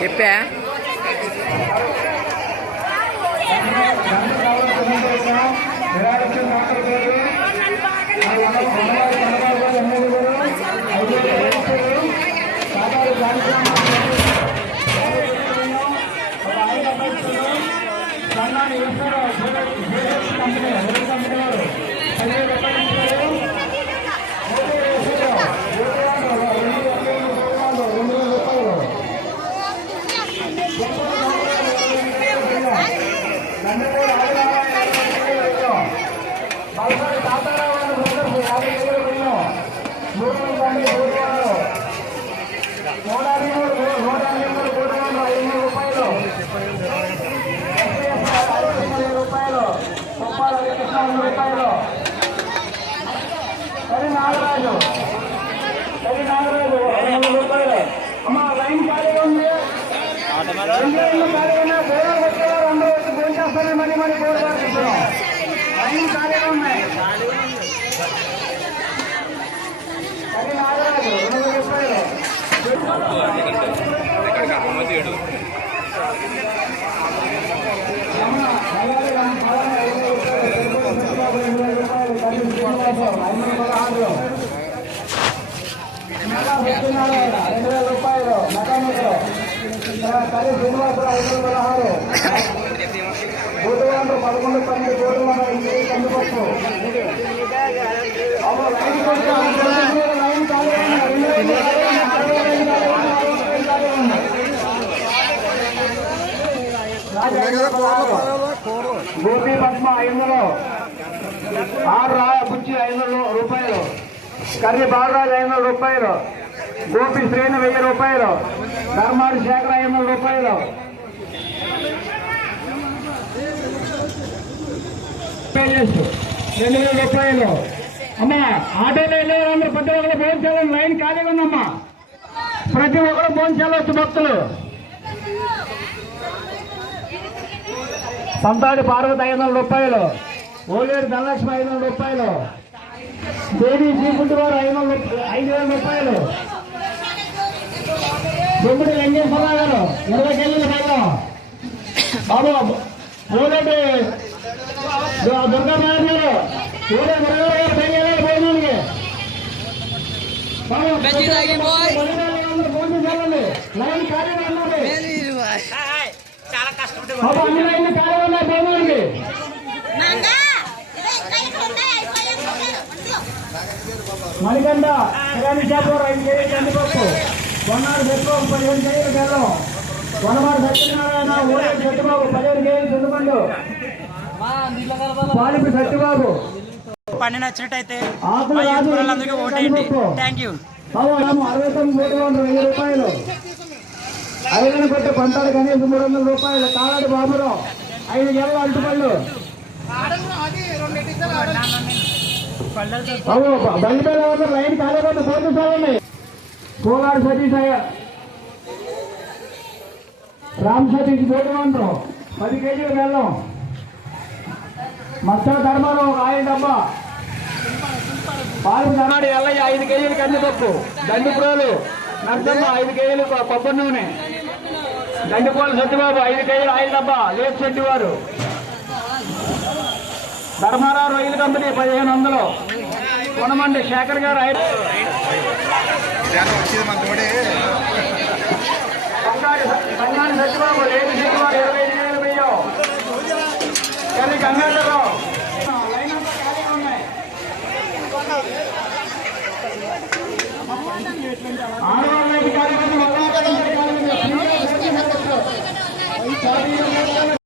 చెప్పా నాగరాజు రూపాయలు అమ్మా లైన్ ఖాళీ ఉంది చేస్తాను మరి మరి లైన్ ఖాళీ ఉన్నాయి అది నాగరాజు 200 రూపాయలు రూపాయలు మెకానిక్ కరీ శ్రీనివాసరావు 516 గోటువాళ్ళు 11 12 గోటువాళ్ళు కందుపప్పు గోపి పద్మ 500 ఆరు రాయ బుచ్చి 500 రూపాయలు కర్రీ బాలరాజు 500 రూపాయలు గోపి శ్రేణి 1000 రూపాయలు ధర్మాడి శేఖర్ 500 రూపాయలు పేజెస్ 2000 రూపాయలు అమ్మా ఆటోలో వెళ్ళేవారు ప్రతి ఒక్కరు భోజనం లైన్ ఖాళీగా ఉందమ్మా ప్రతి ఒక్కరు భోజనం వచ్చు భక్తులు సంతాడి పార్వతి 500 రూపాయలు ఓలేరు ధనలక్ష్మి 500 రూపాయలు దేవి శ్రీకుంటి వారు 5000 రూపాయలు బొమ్మిడి వెంకటేశ్వరరావు గారు 20 కేజీల పైన బాబు ఓలేటి దుర్గారావు గారు ఓలే మురళి గారు 10,000 భోజనానికి భోజనం చేయాలండి లైన్ ఖాళీగా ఉన్నది చాలా కష్టపడి అన్ని లైన్లు ఖాళీగా ఉన్నాయి భోజనానికి మణికండ కిరాణి షాపు 5 కేజీలు కందిపప్పు కొన్నాడు పెట్టుబాబు 15 కేజీలు బెల్లం కొనమాడు సత్యనారాయణ ఊరేడు సత్యబాబు 15 కేజీలు చింతపండు పాలిపి సత్యబాబు పని నచ్చినట్టయితే అందరికీ ఓటేయండి. Thank you. 69 రూపాయలు ఐదన కొట్టే పంటాడు కనీసం 300 రూపాయలు కాలాడు బాబురావు 5 గెలలు అరటిపళ్ళు బండిపేద లైన్ కాలేకపోతే పోతున్నాయి కోలాడు సతీష్ రామ్ సతీష్ పోటుమంటారు 10 కేజీలు బెల్లం మత్స్య ధర్మారావు 1 డబ్బా పాలు ధర్మాడు ఎల్లయ్య 5 కేజీలు కందిపప్పు దండిపురాలు నర్సమ్మ 5 కేజీలు కొబ్బరి నూనె దండిపోలు సత్యబాబు 5 కేజీలు ఆయిల్ డబ్బా లేపు శెట్టి వారు ధర్మారావు రొయ్యల కంపెనీ 1500 కొనమండి శేఖర్ గారు 5 సత్యబాబు లేపు శెట్టి వారు 25 కేజీలు బియ్యం గంగాధరరావు లైన్ అంతా ఖాళీగా ఉన్నాయి ఆడవాళ్ళకి కార్యక్రమం